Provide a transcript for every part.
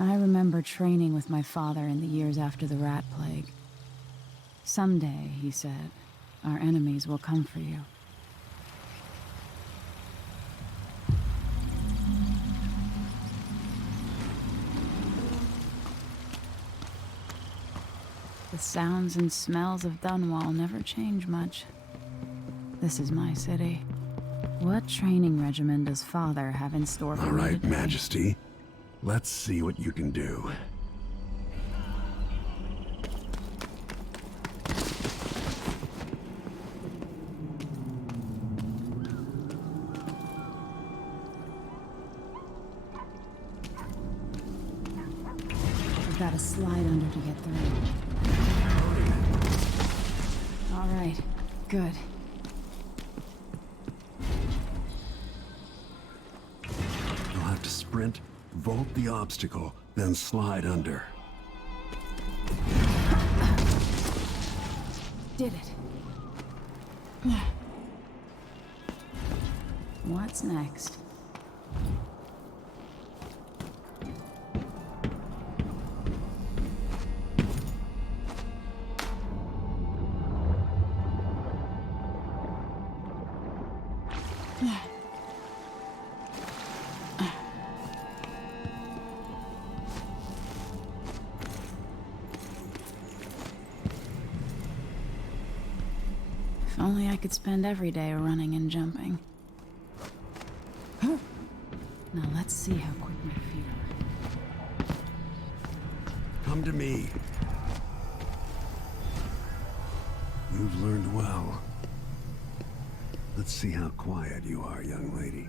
I remember training with my father in the years after the rat plague. Someday, he said, our enemies will come for you. The sounds and smells of Dunwall never change much. This is my city. What training regimen does Father have in store for me today? All right, Majesty. Let's see what you can do. We've got to slide under to get through. All right, good. You'll have to sprint, vault the obstacle, then slide under. Did it. What's next? If only I could spend every day running and jumping. Now let's see how quick my feet are. Come to me. You've learned well. Let's see how quiet you are, young lady.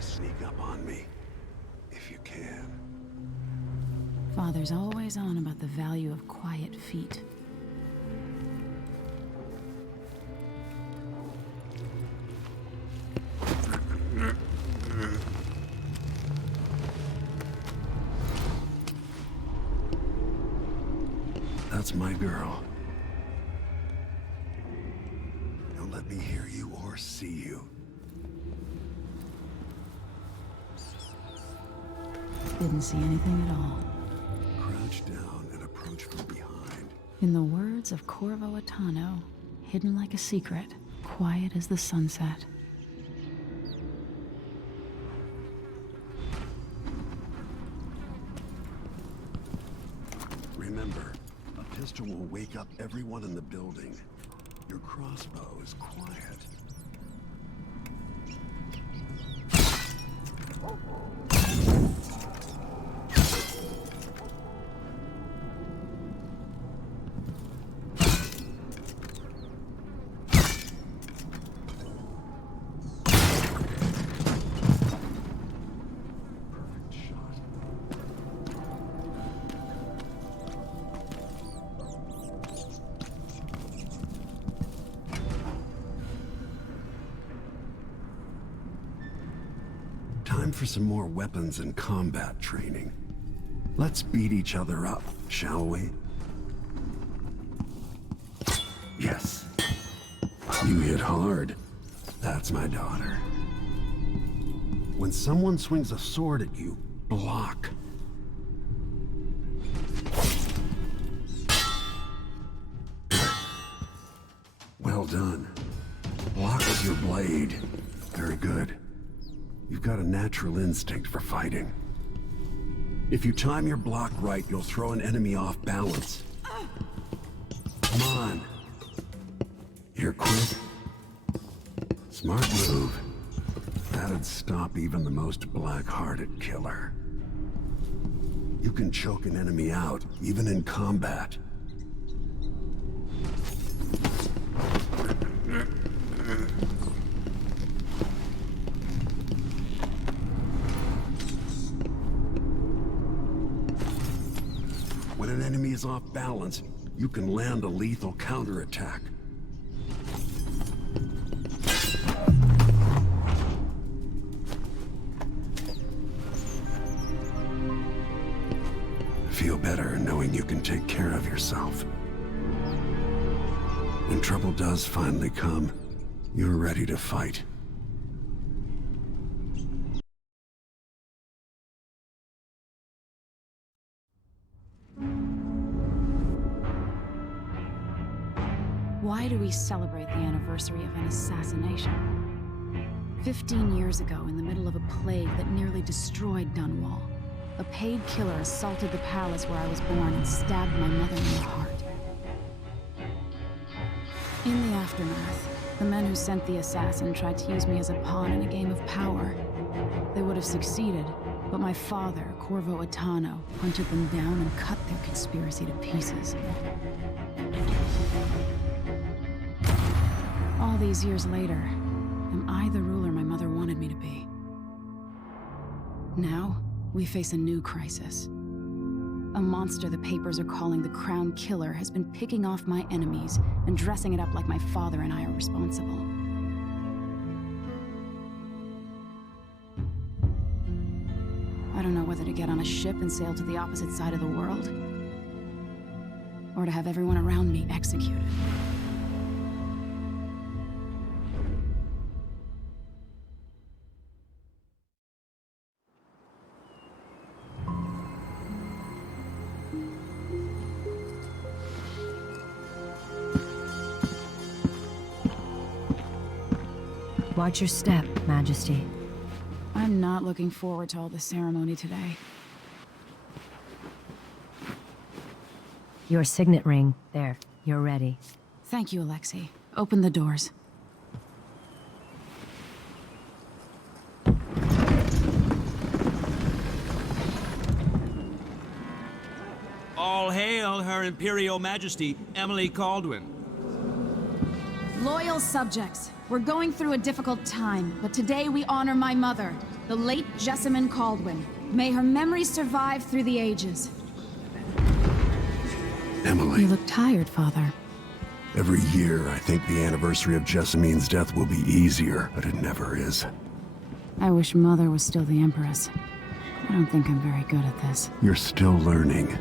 Sneak up on me, if you can. Father's always on about the value of quiet feet. That's my girl. Don't let me hear you or see you. Didn't see anything at all. Crouch down and approach from behind. In the words of Corvo Attano, hidden like a secret, quiet as the sunset. Remember, a pistol will wake up everyone in the building. Your crossbow is quiet. Time for some more weapons and combat training. Let's beat each other up, shall we? Yes. You hit hard. That's my daughter. When someone swings a sword at you, block. Well done. Block with your blade. Very good. You've got a natural instinct for fighting. If you time your block right, you'll throw an enemy off balance. Come on. You're quick. Smart move. That'd stop even the most black-hearted killer. You can choke an enemy out, even in combat. When an an enemy is off balance, you can land a lethal counterattack. Feel better knowing you can take care of yourself. When trouble does finally come, you're ready to fight. Why do we celebrate the anniversary of an assassination? 15 years ago, in the middle of a plague that nearly destroyed Dunwall, a paid killer assaulted the palace where I was born and stabbed my mother in the heart. In the aftermath, the men who sent the assassin tried to use me as a pawn in a game of power. They would have succeeded, but my father, Corvo Attano, hunted them down and cut their conspiracy to pieces. All these years later, am I the ruler my mother wanted me to be? Now, we face a new crisis. A monster the papers are calling the Crown Killer has been picking off my enemies and dressing it up like my father and I are responsible. I don't know whether to get on a ship and sail to the opposite side of the world, or to have everyone around me executed. Watch your step, Majesty. I'm not looking forward to all the ceremony today. Your signet ring. There, you're ready. Thank you, Alexei. Open the doors. All hail Her Imperial Majesty, Emily Caldwin. Loyal subjects, we're going through a difficult time, but today we honor my mother, the late Jessamine Caldwin. May her memory survive through the ages. Emily. You look tired, Father. Every year, I think the anniversary of Jessamine's death will be easier, but it never is. I wish Mother was still the Empress. I don't think I'm very good at this. You're still learning.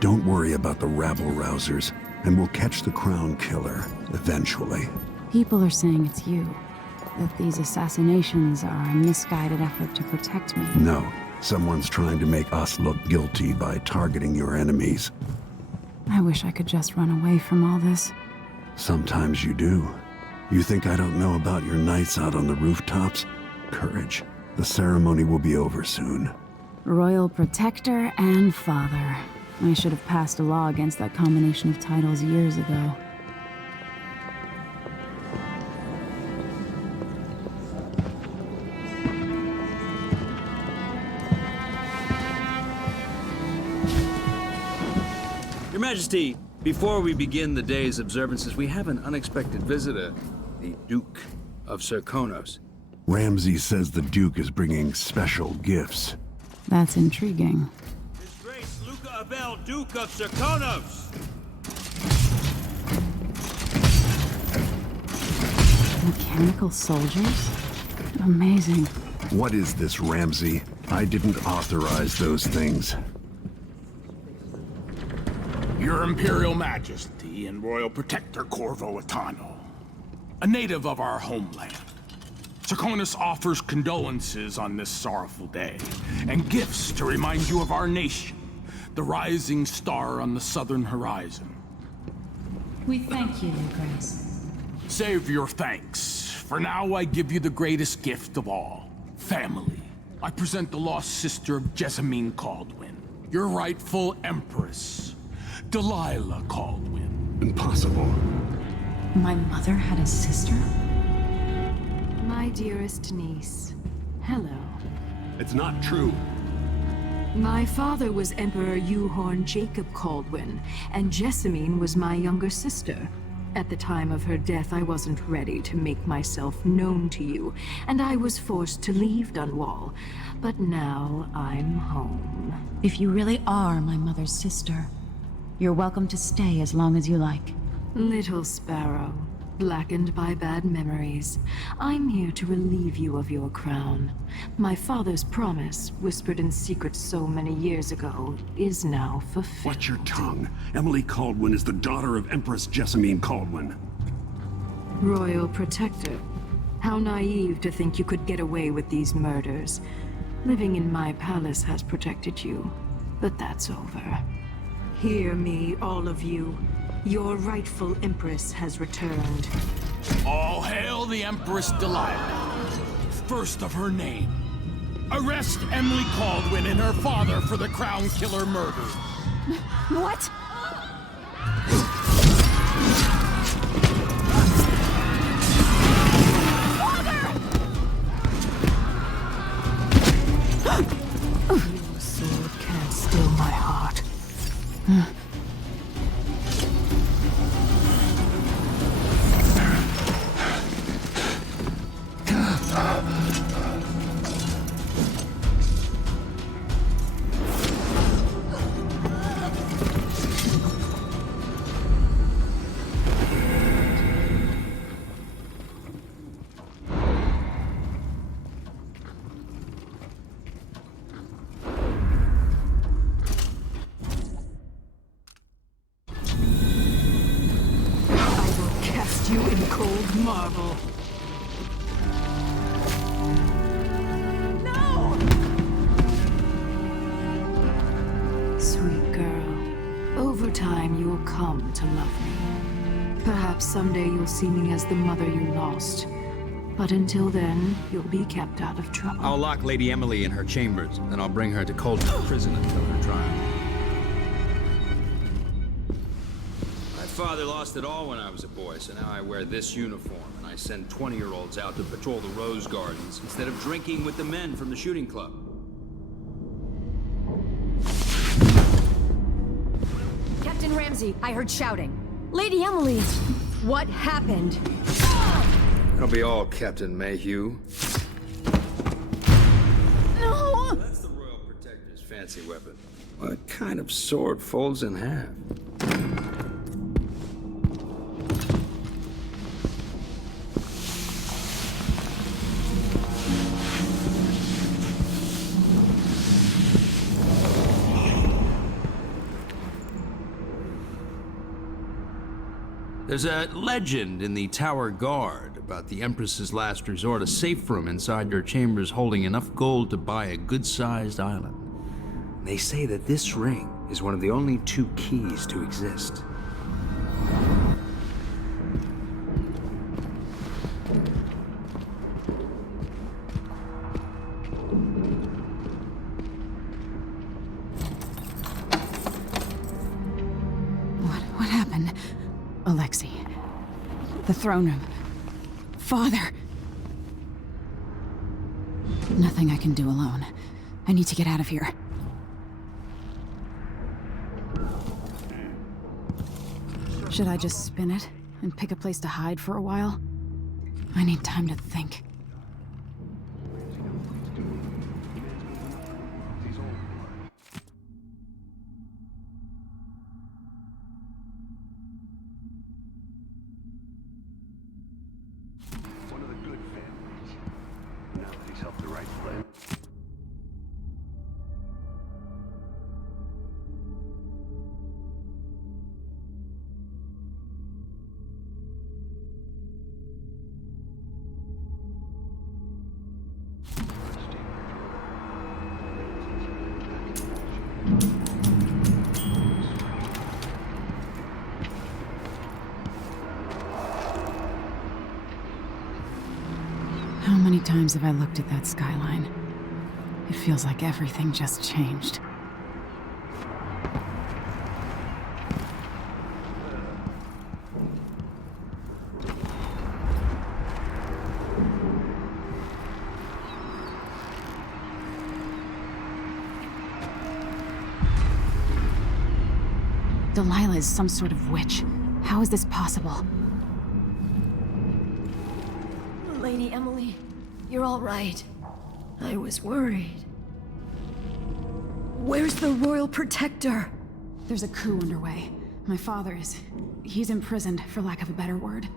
Don't worry about the rabble-rousers, and we'll catch the Crown Killer, eventually. People are saying it's you. That these assassinations are a misguided effort to protect me. No. Someone's trying to make us look guilty by targeting your enemies. I wish I could just run away from all this. Sometimes you do. You think I don't know about your nights out on the rooftops? Courage. The ceremony will be over soon. Royal Protector and Father. I should have passed a law against that combination of titles years ago. Your Majesty, before we begin the day's observances, we have an unexpected visitor, the Duke of Serkonos. Ramsay says the Duke is bringing special gifts. That's intriguing. His Grace Luca Abel, Duke of Serkonos! Mechanical soldiers? Amazing. What is this, Ramsay? I didn't authorize those things. Your Imperial Majesty and Royal Protector Corvo Attano, a native of our homeland. Serkonos offers condolences on this sorrowful day, and gifts to remind you of our nation, the rising star on the southern horizon. We thank you, Your Grace. Save your thanks. For now, I give you the greatest gift of all, family. I present the lost sister of Jessamine Caldwin, your rightful empress, Delilah Caldwin. Impossible. My mother had a sister? My dearest niece, hello. It's not true. My father was Emperor Euhorn Jacob Caldwin, and Jessamine was my younger sister. At the time of her death, I wasn't ready to make myself known to you, and I was forced to leave Dunwall. But now I'm home. If you really are my mother's sister, You're welcome to stay as long as you like. Little sparrow, blackened by bad memories, I'm here to relieve you of your crown. My father's promise, whispered in secret so many years ago, is now fulfilled. Watch your tongue. Emily Caldwin is the daughter of Empress Jessamine Caldwin. Royal Protector. How naive to think you could get away with these murders. Living in my palace has protected you, but that's over. Hear me, all of you. Your rightful Empress has returned. All hail the Empress Delilah, first of her name. Arrest Emily Caldwin and her father for the Crown Killer murder. What? Your sword can't still my heart. You in cold marble. No! Sweet girl, over time you'll come to love me. Perhaps someday you'll see me as the mother you lost. But until then, you'll be kept out of trouble. I'll lock Lady Emily in her chambers, then I'll bring her to Coldwood Prison until her trial. My father lost it all when I was a boy, so now I wear this uniform, and I send 20-year-olds out to patrol the Rose Gardens instead of drinking with the men from the shooting club. Captain Ramsey, I heard shouting. Lady Emily, what happened? It'll be all Captain Mayhew. No! That's the Royal Protector's fancy weapon. What kind of sword folds in half? There's a legend in the Tower Guard about the Empress's last resort, a safe room inside your chambers holding enough gold to buy a good-sized island. They say that this ring is one of the only 2 keys to exist. What happened? Alexei. The throne room. Father. Nothing I can do alone. I need to get out of here. Should I just spin it and pick a place to hide for a while? I need time to think. One of the good families. Now that he's helped the right plan. How many times have I looked at that skyline? It feels like everything just changed. Delilah is some sort of witch. How is this possible? Lady Emily, you're all right. I was worried. Where's the Royal Protector? There's a coup underway. My father is... he's imprisoned, for lack of a better word.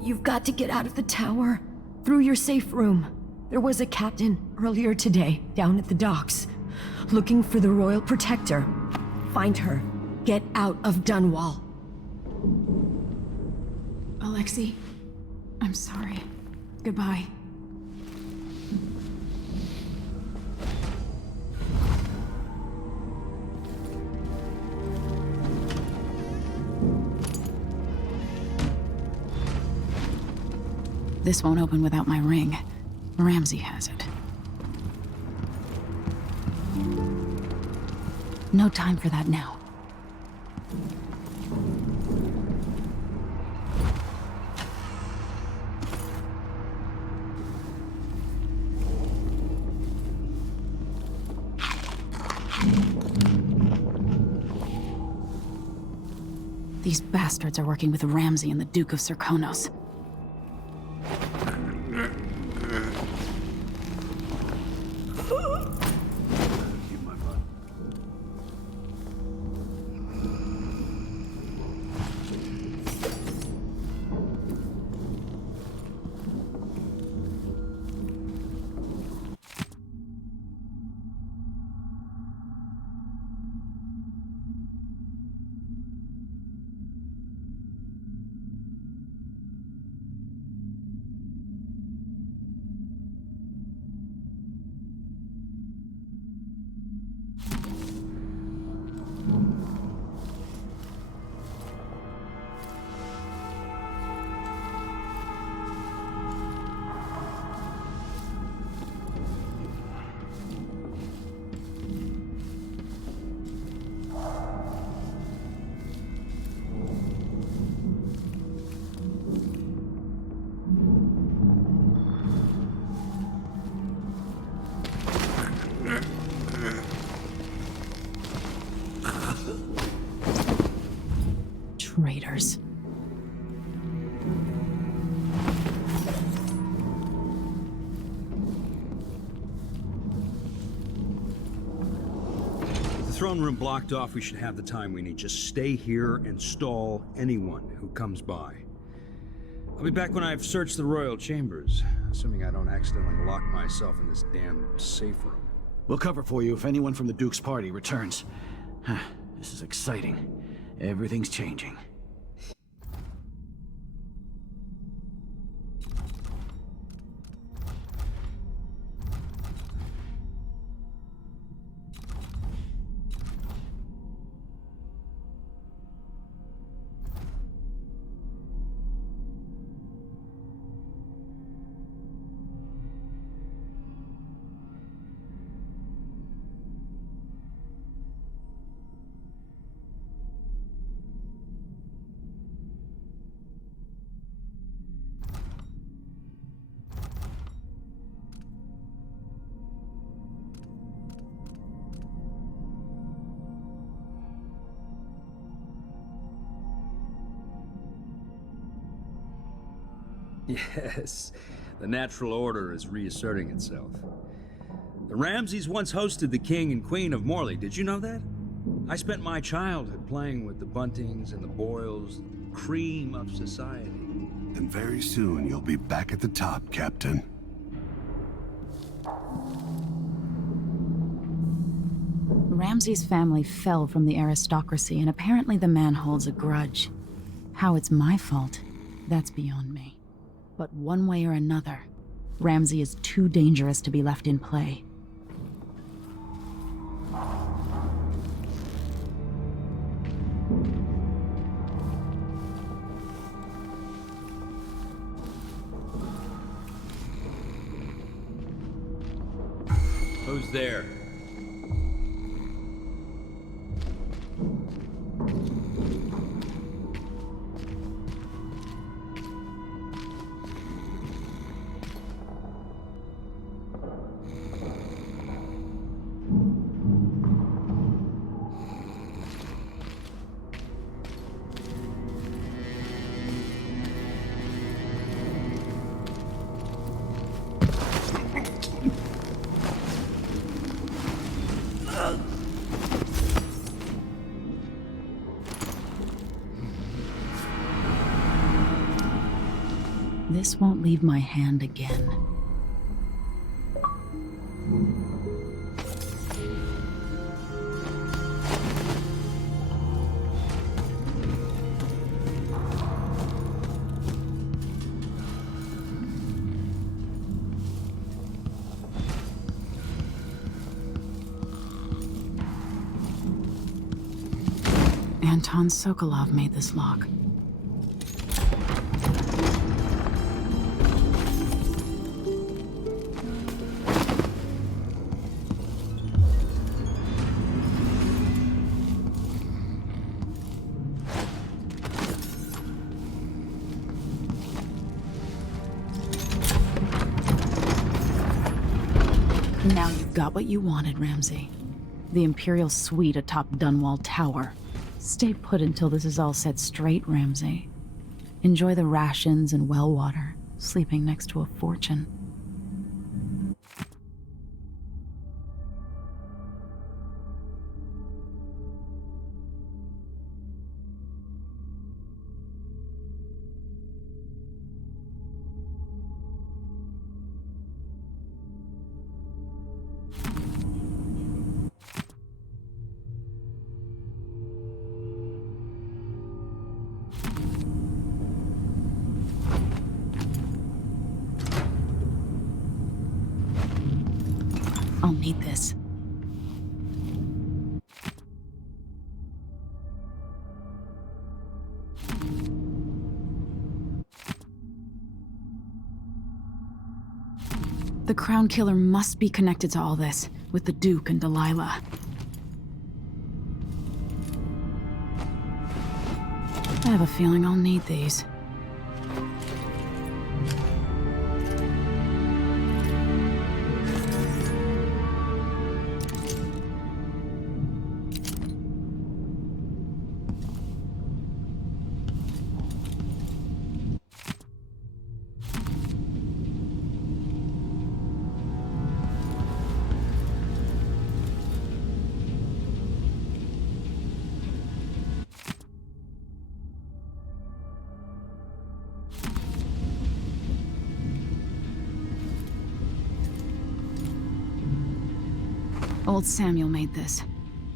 You've got to get out of the tower. Through your safe room. There was a captain earlier today, down at the docks. Looking for the Royal Protector. Find her. Get out of Dunwall. Alexei, I'm sorry. Goodbye. This won't open without my ring. Ramsey has it. No time for that now. These bastards are working with Ramsey and the Duke of Serkonos. Traitors. The throne room blocked off, we should have the time we need. Just stay here and stall anyone who comes by. I'll be back when I've searched the royal chambers, assuming I don't accidentally lock myself in this damn safe room. We'll cover for you if anyone from the Duke's party returns. This is exciting. Everything's changing. Yes, the natural order is reasserting itself. The Ramseys once hosted the King and Queen of Morley, did you know that? I spent my childhood playing with the Buntings and the Boyles, the cream of society. And very soon you'll be back at the top, Captain. Ramsey's family fell from the aristocracy, and apparently the man holds a grudge. How it's my fault, that's beyond me. But one way or another, Ramsey is too dangerous to be left in play. Who's there? This won't leave my hand again. Anton Sokolov made this lock. Now you've got what you wanted, Ramsey. The Imperial suite atop Dunwall Tower. Stay put until this is all set straight, Ramsey. Enjoy the rations and well water, sleeping next to a fortune. I'll need this. The Crown Killer must be connected to all this, with the Duke and Delilah. I have a feeling I'll need these. Old Samuel made this.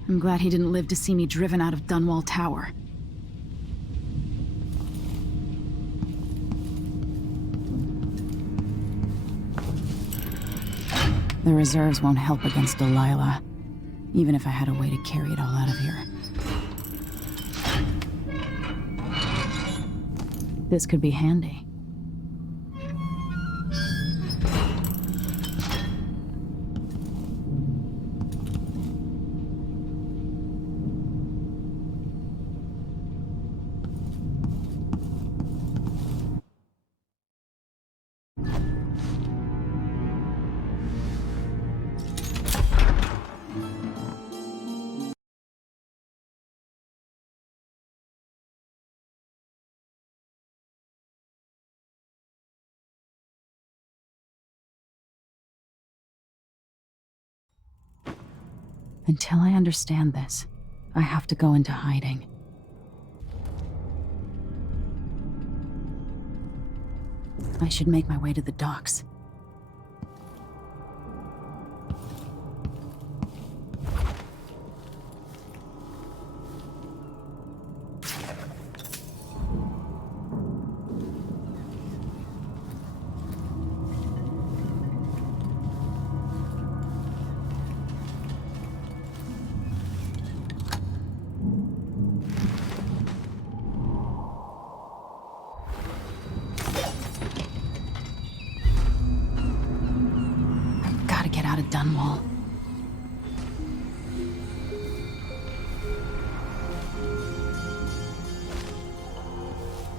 I'm glad he didn't live to see me driven out of Dunwall Tower. The reserves won't help against Delilah, even if I had a way to carry it all out of here. This could be handy. Until I understand this, I have to go into hiding. I should make my way to the docks. Dunwall.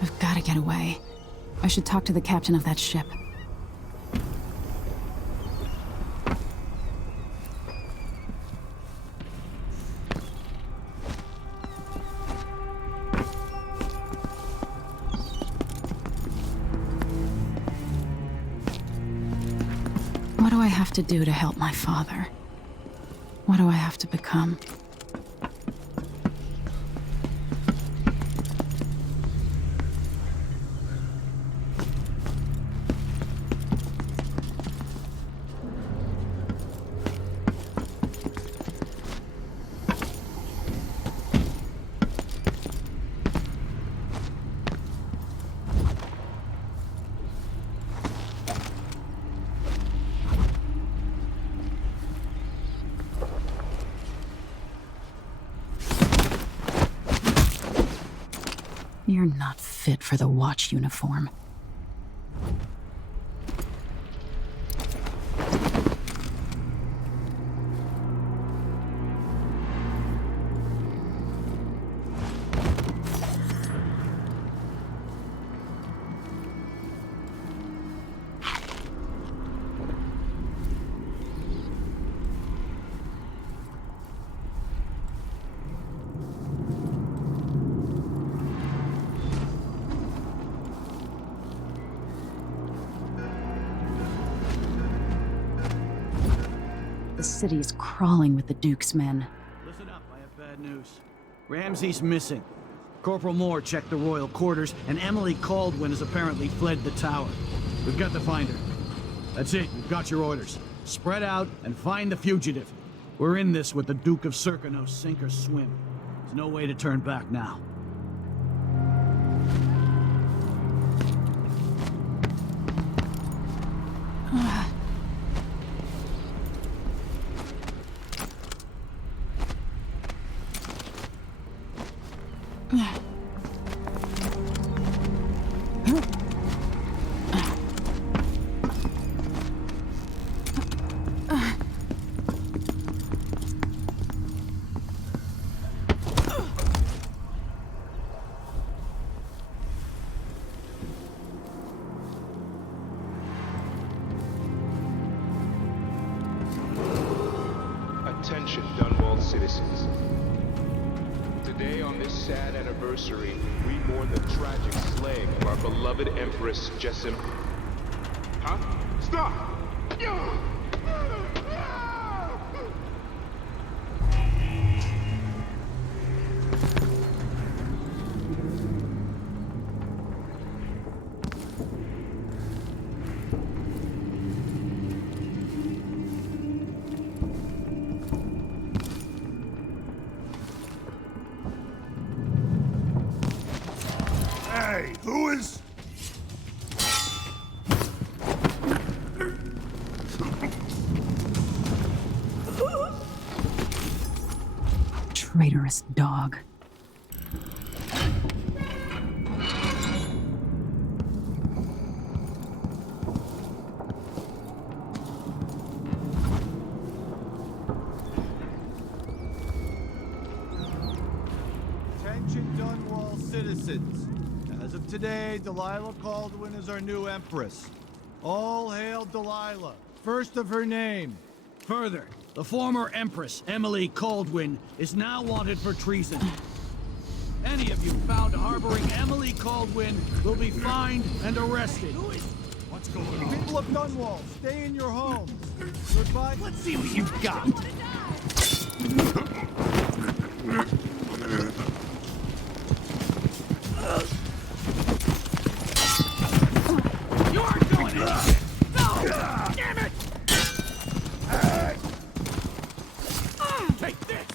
I've got to get away. I should talk to the captain of that ship. What do I have to do to help my father? What do I have to become? You're not fit for the Watch uniform. The city's crawling with the Duke's men. Listen up, I have bad news. Ramsey's missing. Corporal Moore checked the royal quarters, and Emily Caldwin has apparently fled the tower. We've got to find her. That's it, you've got your orders. Spread out and find the fugitive. We're in this with the Duke of Serkino, sink or swim. There's no way to turn back now. Attention, Dunwall citizens. Today, on this sad anniversary, we mourn the tragic slaying of our beloved Empress Jessamine. Huh? Stop! Hey, who is... Traitorous dog. Attention Dunwall citizens. As of today, Delilah Caldwin is our new Empress. All hail Delilah, first of her name. Further, the former Empress, Emily Caldwin, is now wanted for treason. Any of you found harboring Emily Caldwin will be fined and arrested. What's going on? People of Dunwall, stay in your homes. Goodbye. Let's see what you've got. You aren't going anywhere. No! Damn it! Take this!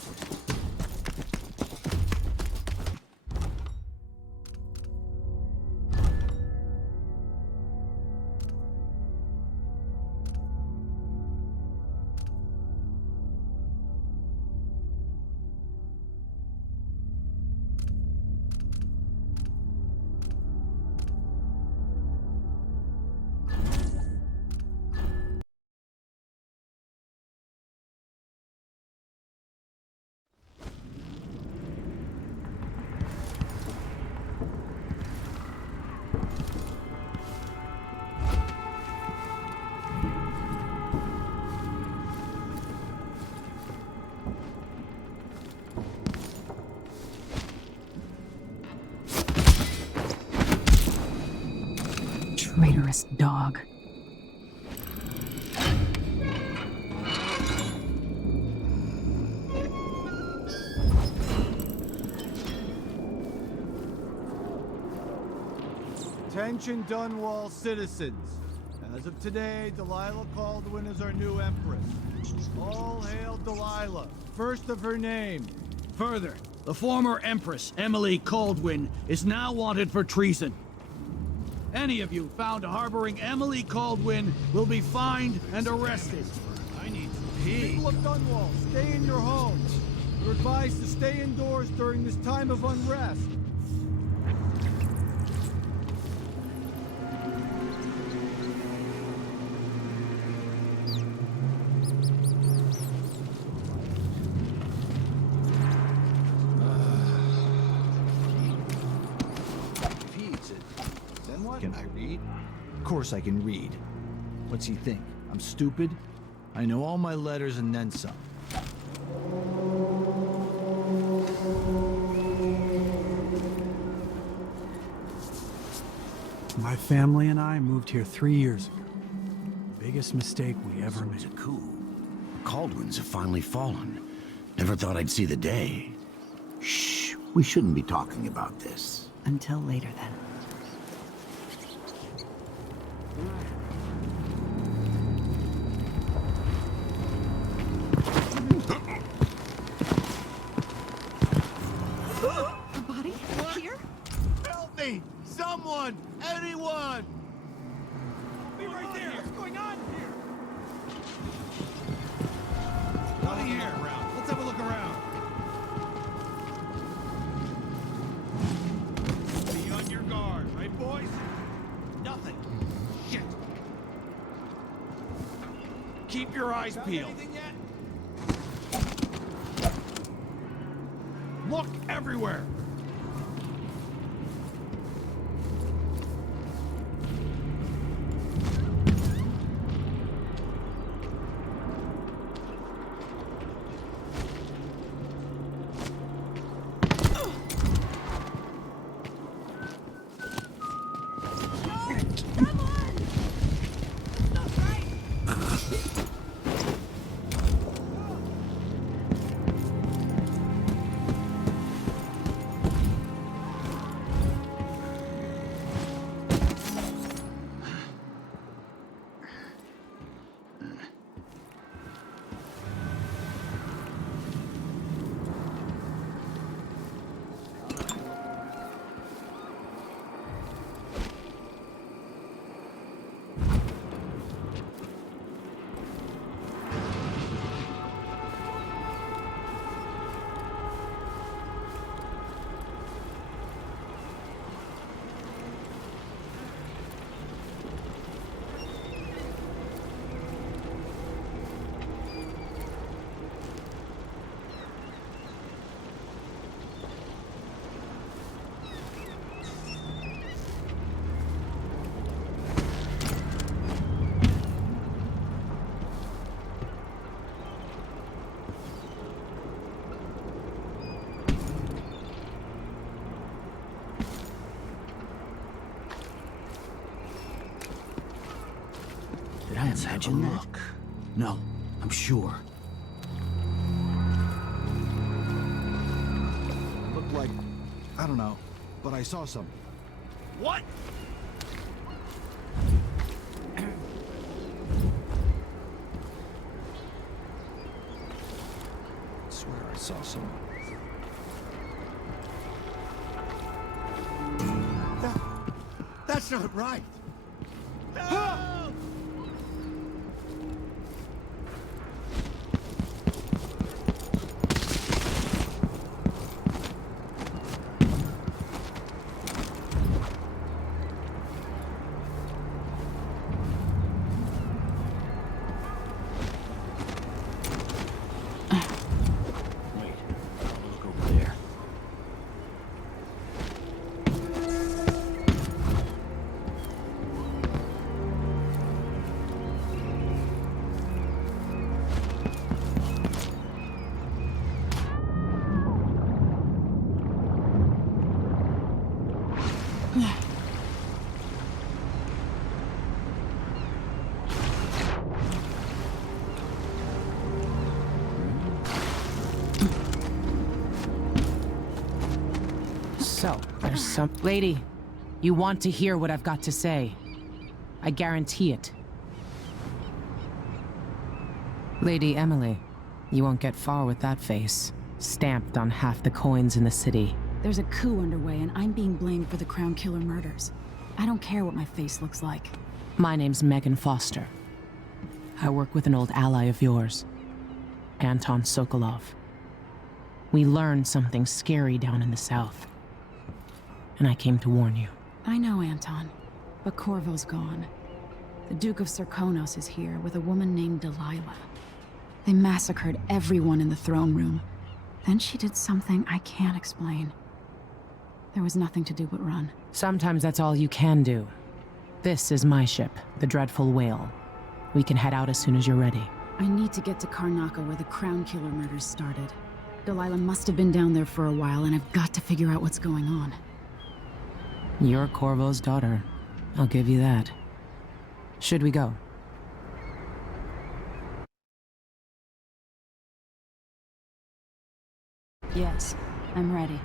Traitorous dog. Attention Dunwall citizens. As of today, Delilah Caldwin is our new Empress. All hail Delilah, first of her name. Further, the former Empress, Emily Caldwin, is now wanted for treason. Any of you found harboring Emily Caldwin will be fined and arrested. I need to pee. People of Dunwall, stay in your homes. You're advised to stay indoors during this time of unrest. If he eats it, then what? Can I read? Of course I can read. What's he think? I'm stupid? I know all my letters and then some. My family and I moved here 3 years ago. Biggest mistake we ever It's a made. coup. Caldwins have finally fallen. Never thought I'd see the day. Shh, we shouldn't be talking about this. Until later, then. A body? Here? Help me! Someone! Anyone! Be right there! What's going on here? Nothing here. Let's have a look around. Be on your guard, right, boys? Nothing. Shit. Keep your eyes peeled. Look everywhere. Did I imagine that? Look. No, I'm sure. Looked like, I don't know, but I saw something. What? I swear I saw someone. That's not right. Wait, I'll look over there. So, there's some... Lady, you want to hear what I've got to say. I guarantee it. Lady Emily, you won't get far with that face. Stamped on half the coins in the city. There's a coup underway, and I'm being blamed for the Crown Killer murders. I don't care what my face looks like. My name's Megan Foster. I work with an old ally of yours, Anton Sokolov. We learned something scary down in the south, and I came to warn you. I know, Anton. But Corvo's gone. The Duke of Serkonos is here with a woman named Delilah. They massacred everyone in the throne room. Then she did something I can't explain. There was nothing to do but run. Sometimes that's all you can do. This is my ship, the Dreadful Whale. We can head out as soon as you're ready. I need to get to Karnaca where the Crown Killer murders started. Delilah must have been down there for a while, and I've got to figure out what's going on. You're Corvo's daughter. I'll give you that. Should we go? Yes, I'm ready.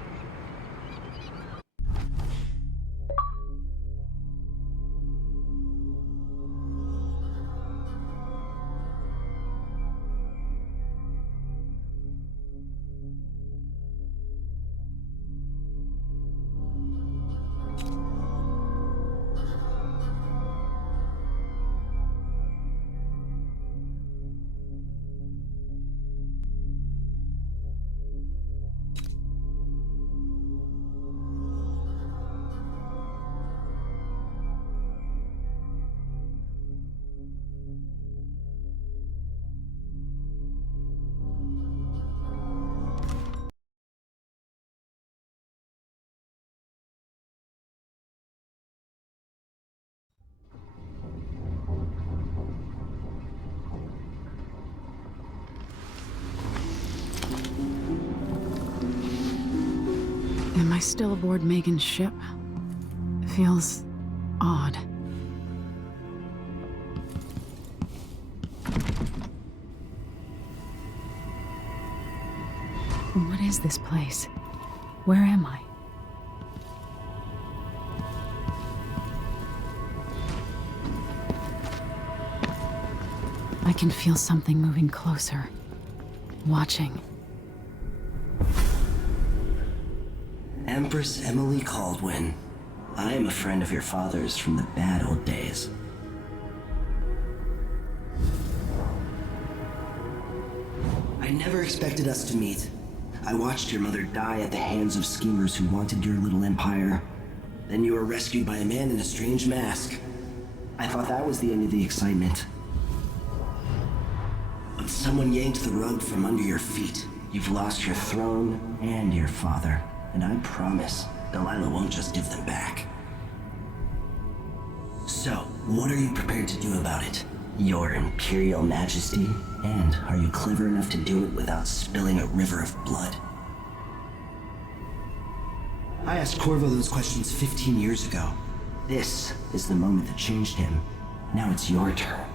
Am I still aboard Megan's ship? Feels odd. What is this place? Where am I? I can feel something moving closer. Watching. Empress Emily Caldwin. I am a friend of your father's from the bad old days. I never expected us to meet. I watched your mother die at the hands of schemers who wanted your little empire. Then you were rescued by a man in a strange mask. I thought that was the end of the excitement. But someone yanked the rug from under your feet. You've lost your throne and your father. And I promise, Delilah won't just give them back. So, what are you prepared to do about it? Your Imperial Majesty? And are you clever enough to do it without spilling a river of blood? I asked Corvo those questions 15 years ago. This is the moment that changed him. Now it's your turn.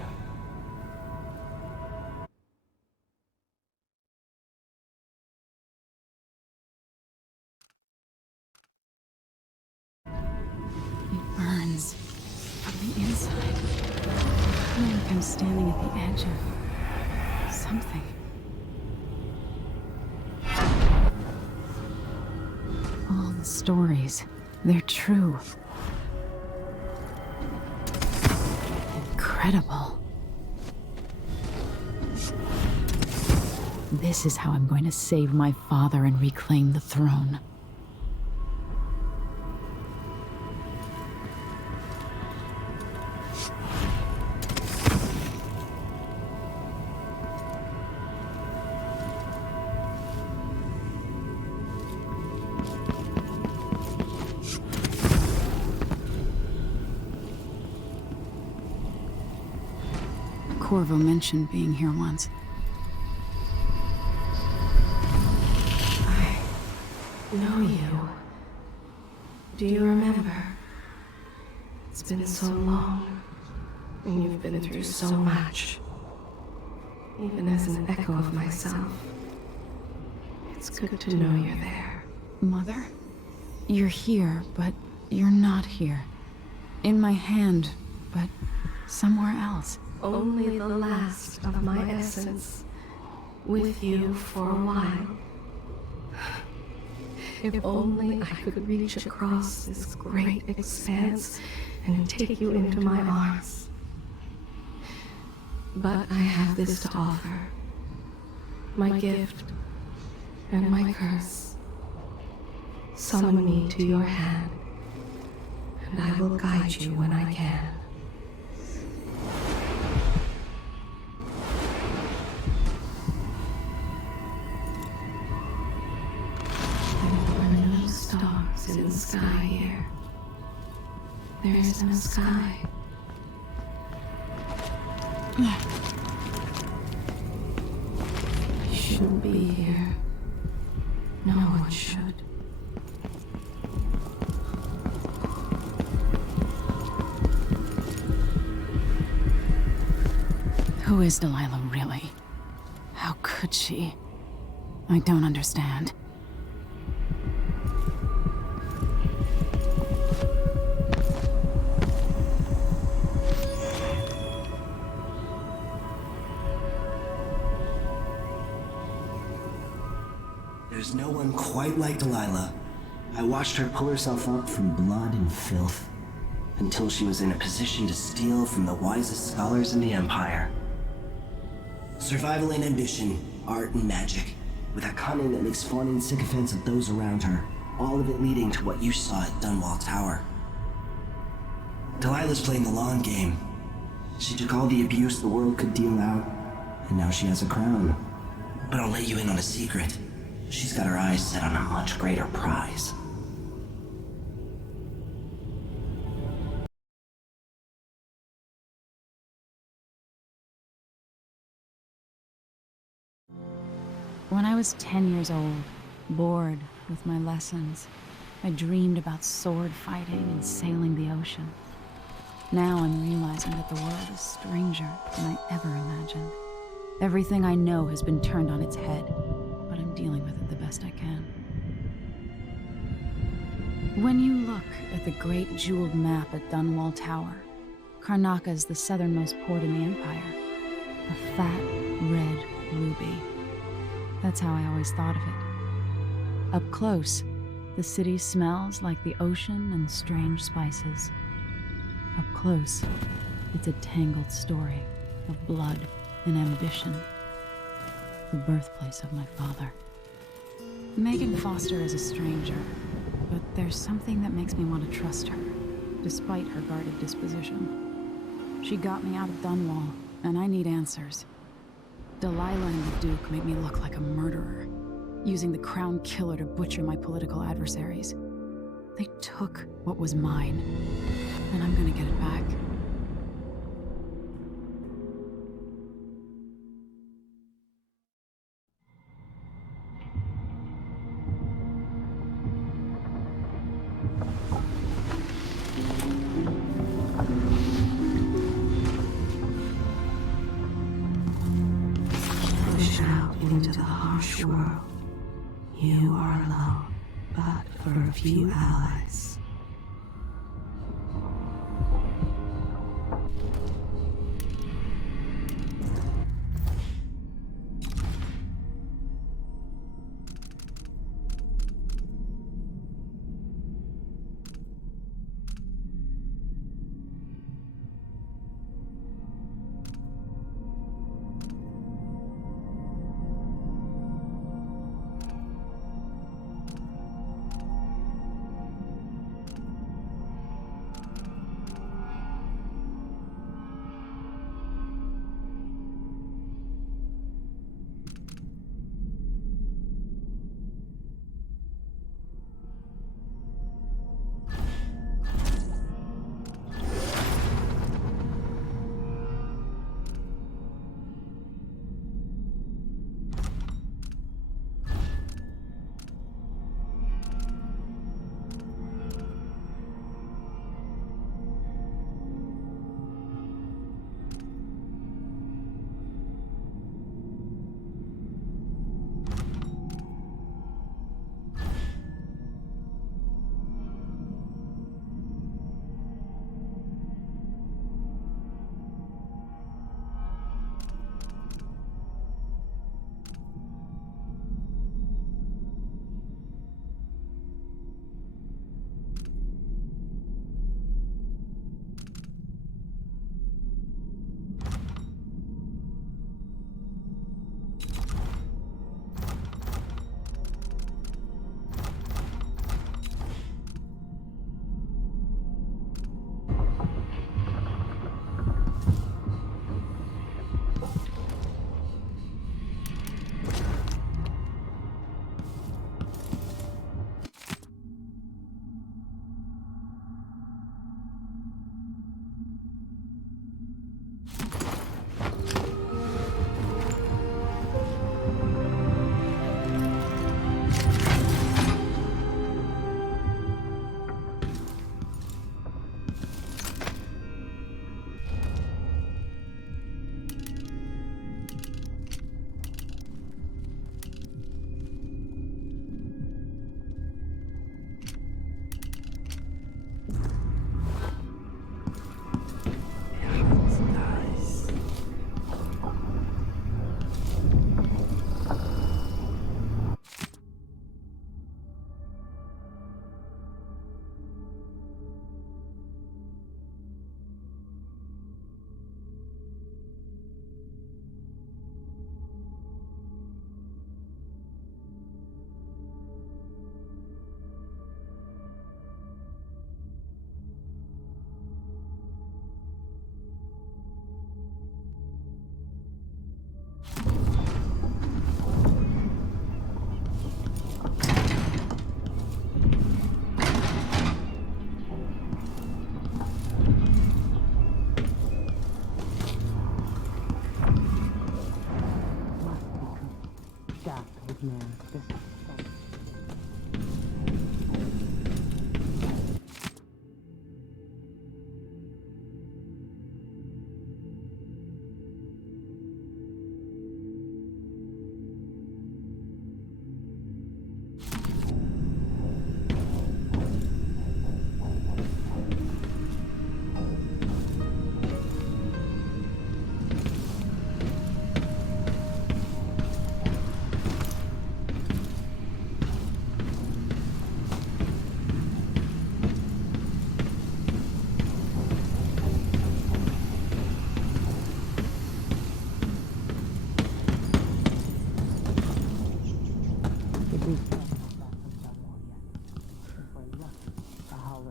Burns from the inside. I feel like I'm standing at the edge of something. All the stories, they're true. Incredible. This is how I'm going to save my father and reclaim the throne. Corvo mentioned being here once. I know you. Do you remember? It's been so long, and you've been through so much. Even as an echo of myself, it's good to know you're there. Mother? You're here, but you're not here. In my hand, but somewhere else. Only the last of my essence, with you for a while. If only I could reach across this great expanse and take you into my arms. But I have this to offer. My gift and my curse. Summon me to your hand, and I will guide you when I can. There are no stars in the sky here. There is no sky. You shouldn't be here. No one should. Who is Delilah, really? How could she? I don't understand. There's no one quite like Delilah. I watched her pull herself up from blood and filth, until she was in a position to steal from the wisest scholars in the Empire. Survival and ambition, art and magic, with a cunning that makes fawning sycophants of those around her, all of it leading to what you saw at Dunwall Tower. Delilah's playing the long game. She took all the abuse the world could deal out, and now she has a crown. But I'll let you in on a secret. She's got her eyes set on a much greater prize. When I was 10 years old, bored with my lessons, I dreamed about sword fighting and sailing the ocean. Now I'm realizing that the world is stranger than I ever imagined. Everything I know has been turned on its head, but I'm dealing with it the best I can. When you look at the great jeweled map at Dunwall Tower, Karnaca is the southernmost port in the Empire. A fat, red ruby. That's how I always thought of it. Up close, the city smells like the ocean and strange spices. Up close, it's a tangled story of blood and ambition. The birthplace of my father. Megan Foster is a stranger, but there's something that makes me want to trust her, despite her guarded disposition. She got me out of Dunwall, and I need answers. Delilah and the Duke made me look like a murderer, using the Crown Killer to butcher my political adversaries. They took what was mine, and I'm gonna get it back. Push out into the harsh world. You are alone, but for a few allies.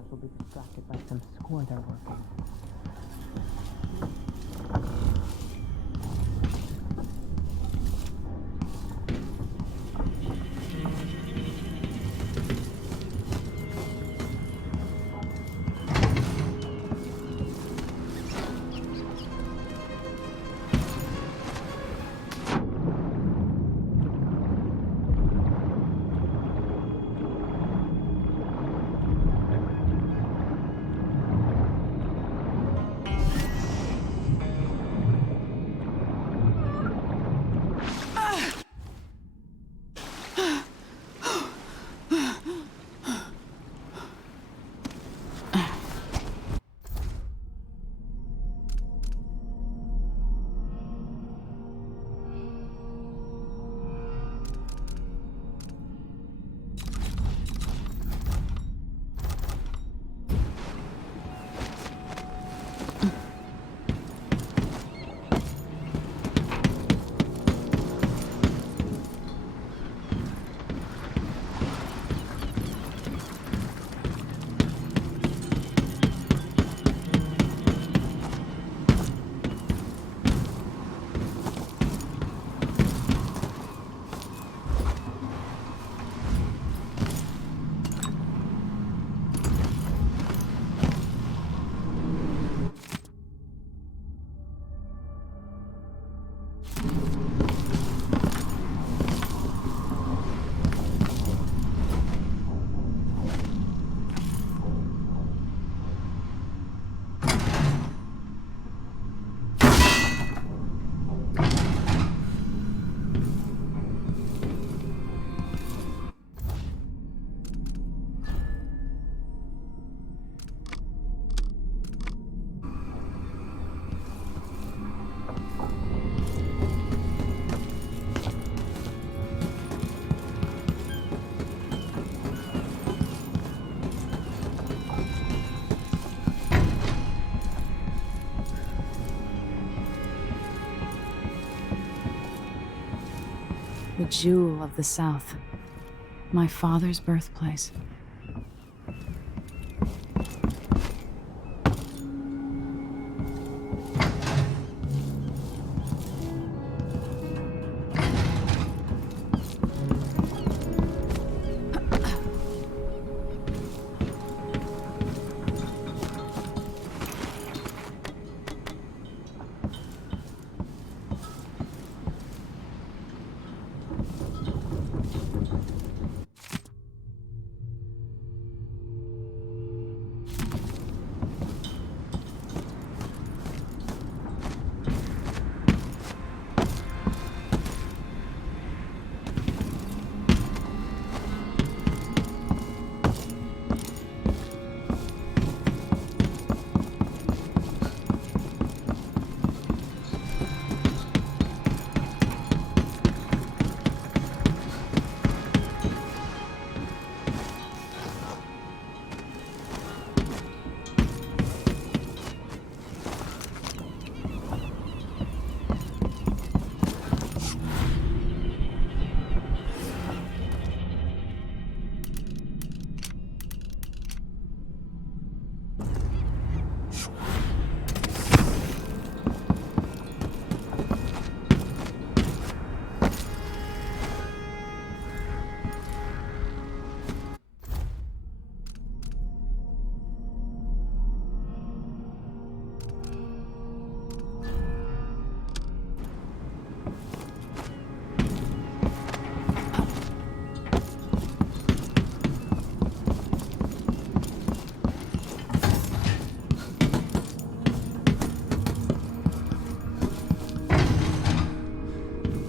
others will be distracted by some score they're working. The jewel of the South. My father's birthplace.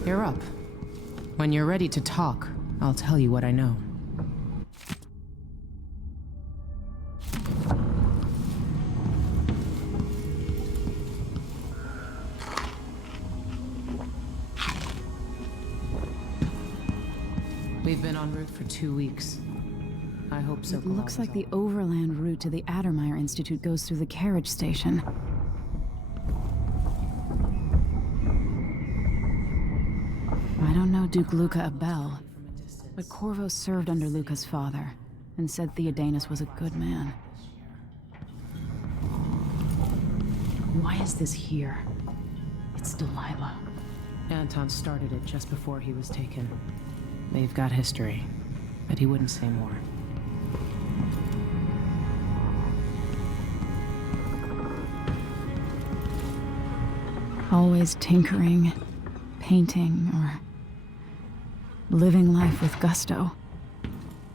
You're up. When you're ready to talk, I'll tell you what I know. We've been en route for 2 weeks. I hope so. It looks like the overland route to the Addermeyer Institute goes through the carriage station. I don't know Duke Luca Abel, but Corvo served under Luca's father. and said Theodanis was a good man. Why is this here? It's Delilah. Anton started it just before he was taken. They've got history, but he wouldn't say more. Always tinkering, painting, or living life with gusto.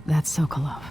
That's Sokolov.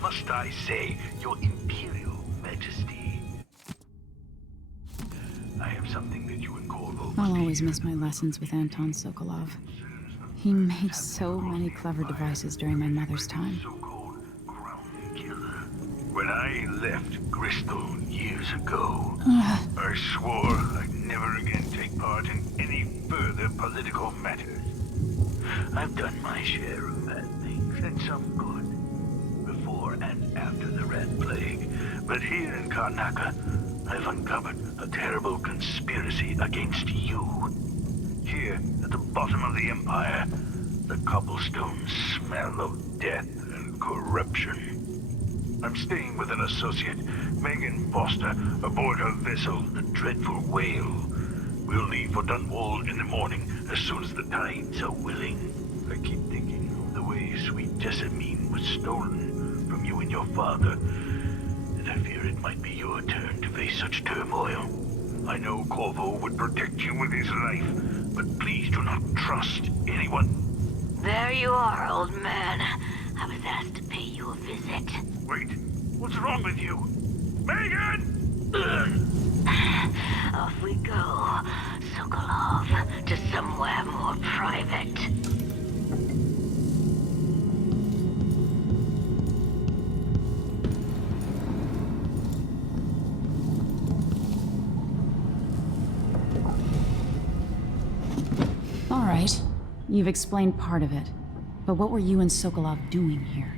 Must I say, Your Imperial Majesty? I have something that you and Corvo I'll always miss my lessons with Anton Sokolov. He made so many clever devices during my mother's time. When I left Bristol years ago, I swore I'd never again take part in any further political matters. I've done my share of bad things, and some good, before and after the Red Plague. But here in Karnaca, I've uncovered a terrible conspiracy against you. Here, at the bottom of the Empire, the cobblestones smell of death and corruption. I'm staying with an associate, Megan Foster, aboard her vessel, the Dreadful Whale. We'll leave for Dunwall in the morning, as soon as the tides are willing. I keep thinking of the way sweet Jessamine was stolen from you and your father, and I fear it might be your turn to face such turmoil. I know Corvo would protect you with his life, but please do not trust anyone. There you are, old man. I was asked to pay you a visit. Wait, what's wrong with you? Megan! Off we go, Sokolov, to somewhere more private. All right, you've explained part of it. But what were you and Sokolov doing here?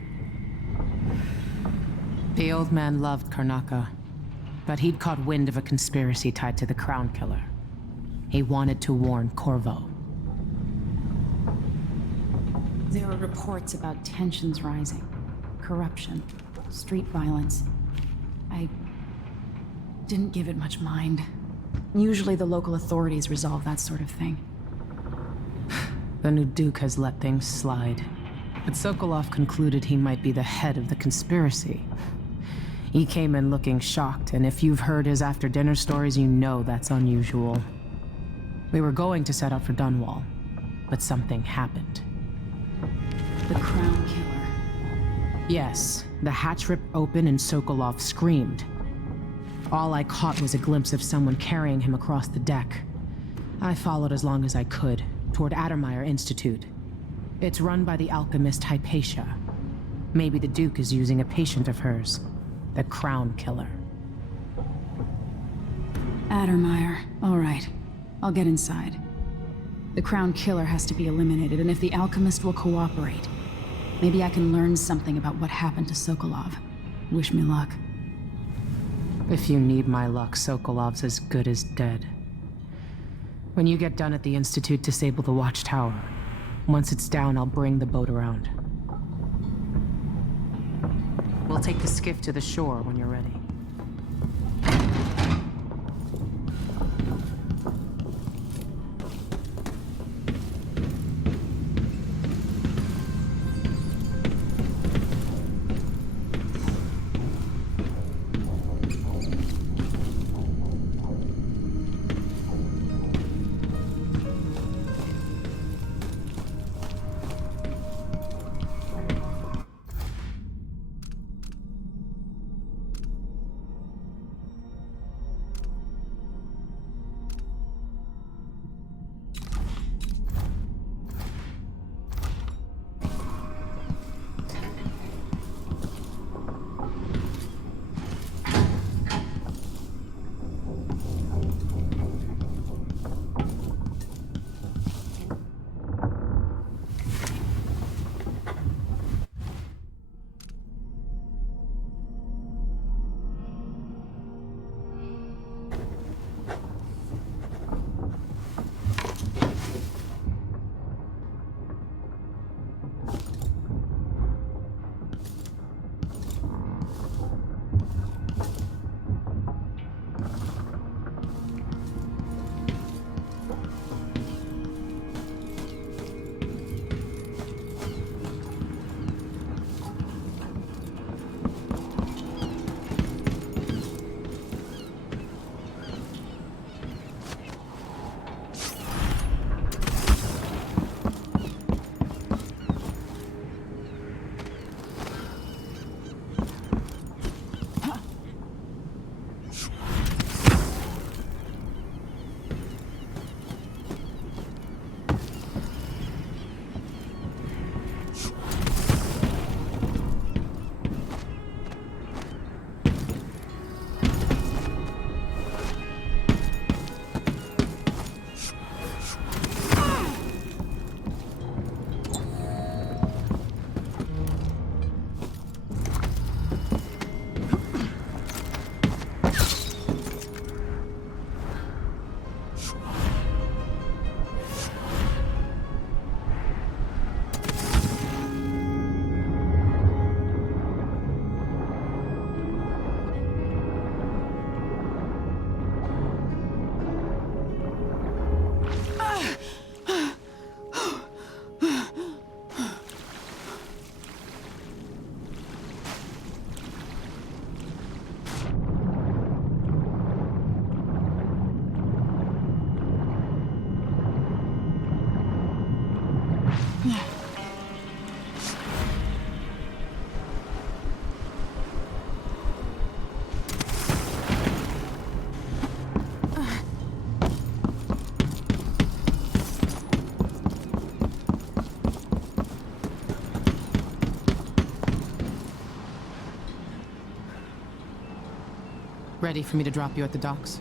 The old man loved Karnaca, but he'd caught wind of a conspiracy tied to the Crown Killer. He wanted to warn Corvo. There were reports about tensions rising, corruption, street violence. I didn't give it much mind. Usually the local authorities resolve that sort of thing. The new Duke has let things slide, but Sokolov concluded he might be the head of the conspiracy. He came in looking shocked, and if you've heard his after-dinner stories, you know that's unusual. We were going to set out for Dunwall, but something happened. The Crown Killer. Yes, the hatch ripped open and Sokolov screamed. All I caught was a glimpse of someone carrying him across the deck. I followed as long as I could, toward Addermeyer Institute. It's run by the alchemist Hypatia. Maybe the Duke is using a patient of hers, the Crown Killer. Addermeyer. All right. I'll get inside. The Crown Killer has to be eliminated, and if the alchemist will cooperate, maybe I can learn something about what happened to Sokolov. Wish me luck. If you need my luck, Sokolov's as good as dead. When you get done at the Institute, disable the watchtower. Once it's down, I'll bring the boat around. We'll take the skiff to the shore when you're ready. Ready for me to drop you at the docks?